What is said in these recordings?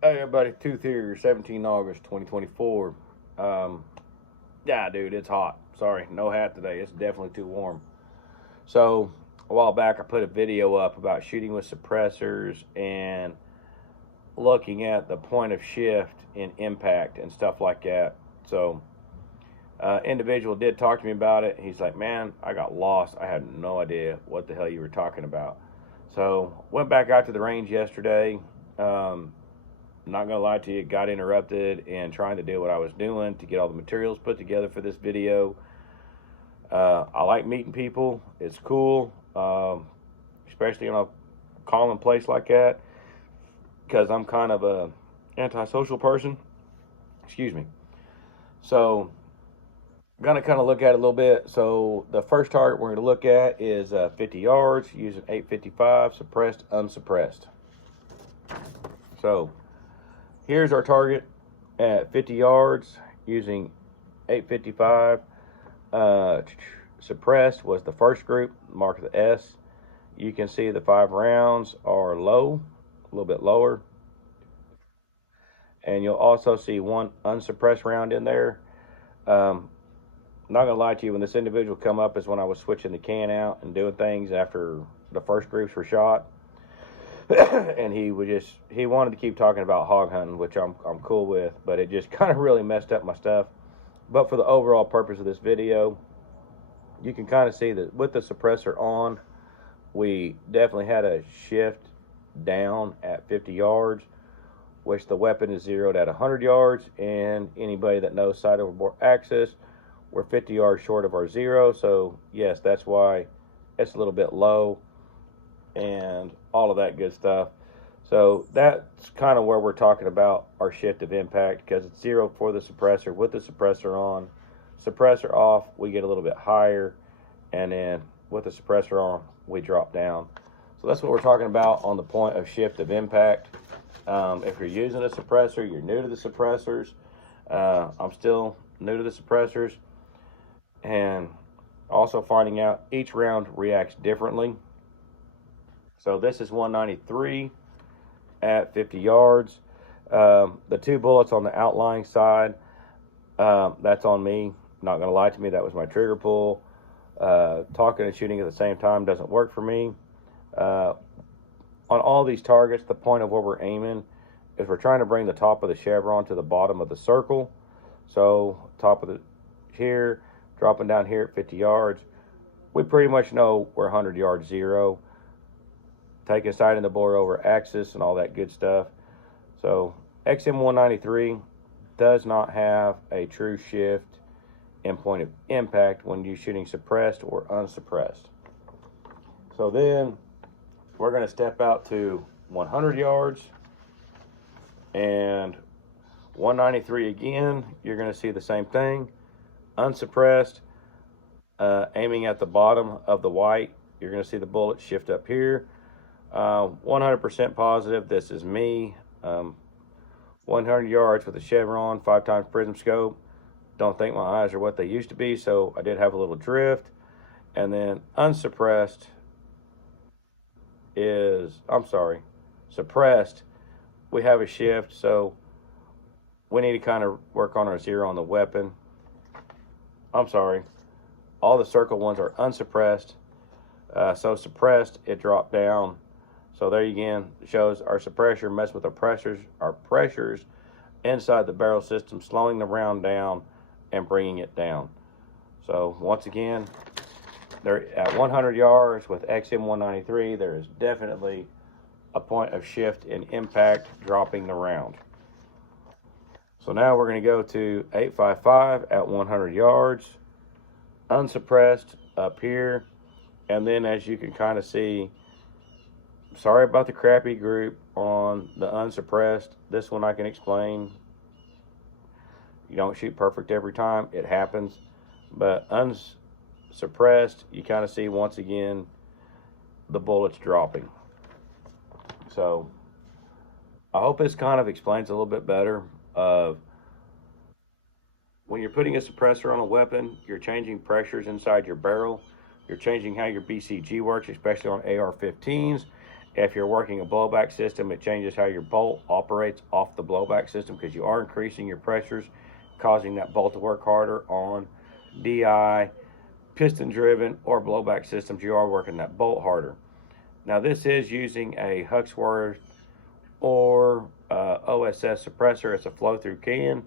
Hey everybody, Tooth here, 17 August 2024. Yeah, dude, it's hot. Sorry, no hat today. It's definitely too warm. So, a while back, I put a video up about shooting with suppressors and looking at the point of shift in impact and stuff like that. So, individual did talk to me about it. He's like, man, I got lost. I had no idea what the hell you were talking about. So, went back out to the range yesterday. Not gonna lie to you, got interrupted in trying to do what I was doing to get all the materials put together for this video. I like meeting people. It's cool, especially in a common place like that, because I'm kind of a antisocial person. Excuse me. So, gonna kind of look at it a little bit. So, the first target we're gonna look at is 50 yards using 855 suppressed, unsuppressed. So, here's our target at 50 yards using 855. Suppressed was the first group, mark the S. You can see the 5 rounds are low, a little bit lower. And you'll also see one unsuppressed round in there. Not gonna lie to you, when this individual come up is when I was switching the can out and doing things after the first groups were shot. And he wanted to keep talking about hog hunting, which I'm cool with, but it just kind of really messed up my stuff. But for the overall purpose of this video, you can kind of see that with the suppressor on, we definitely had a shift down at 50 yards, which the weapon is zeroed at 100 yards. And anybody that knows side over bore axis, we're 50 yards short of our zero. So yes, that's why it's a little bit low and all of that good stuff. So that's kind of where we're talking about our shift of impact, because it's zero for the suppressor. With the suppressor on, suppressor off, we get a little bit higher, and then with the suppressor on, we drop down. So that's what we're talking about on the point of shift of impact. If you're using a suppressor, you're new to the suppressors. I'm still new to the suppressors, and also finding out each round reacts differently. So this is 193 at 50 yards. The 2 bullets on the outlying side, that's on me. Not gonna lie to me, that was my trigger pull. Talking and shooting at the same time doesn't work for me. On all these targets, the point of where we're aiming is we're trying to bring the top of the chevron to the bottom of the circle. So top of the here, dropping down here at 50 yards. We pretty much know we're 100 yards zero. Taking sight in the bore over axis and all that good stuff. So XM193 does not have a true shift in point of impact when you're shooting suppressed or unsuppressed. So then we're going to step out to 100 yards and 193 again. You're going to see the same thing. Unsuppressed, aiming at the bottom of the white. You're going to see the bullet shift up here. 100% positive this is me. 100 yards with a chevron, 5 times prism scope. Don't think my eyes are what they used to be, so I did have a little drift. And then unsuppressed is, suppressed, we have a shift, so we need to kind of work on our zero on the weapon. All the circle ones are unsuppressed. So suppressed, it dropped down. So there again, shows our suppressor messed with our pressures inside the barrel system, slowing the round down and bringing it down. So once again, they're at 100 yards with XM193. There is definitely a point of shift in impact, dropping the round. So now we're going to go to 855 at 100 yards, unsuppressed up here. And then as you can kind of see, sorry about the crappy group on the unsuppressed. This one I can explain. You don't shoot perfect every time. It happens. But unsuppressed, you kind of see once again the bullets dropping. So I hope this kind of explains a little bit better of when you're putting a suppressor on a weapon, you're changing pressures inside your barrel. You're changing how your BCG works, especially on AR-15s. If you're working a blowback system, it changes how your bolt operates off the blowback system, because you are increasing your pressures, causing that bolt to work harder on DI, piston driven, or blowback systems. You are working that bolt harder. Now this is using a Huxworth or OSS suppressor. It's a flow through can,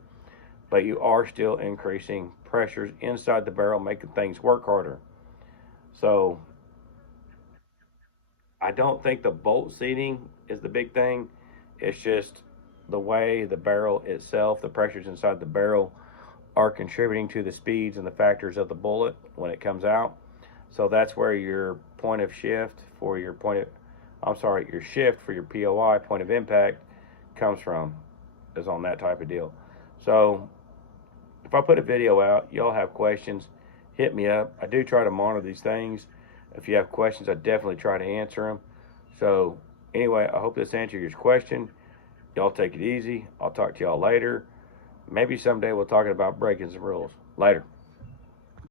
but you are still increasing pressures inside the barrel, making things work harder. So I don't think the bolt seating is the big thing. It's just the way the barrel itself, the pressures inside the barrel, are contributing to the speeds and the factors of the bullet when it comes out. So that's where your point of shift for your your shift for your POI, point of impact, comes from, is on that type of deal. So if I put a video out, y'all have questions, hit me up. I do try to monitor these things. If you have questions, I definitely try to answer them. So anyway, I hope this answers your question. Y'all take it easy. I'll talk to y'all later. Maybe someday we'll talk about breaking some rules. Later.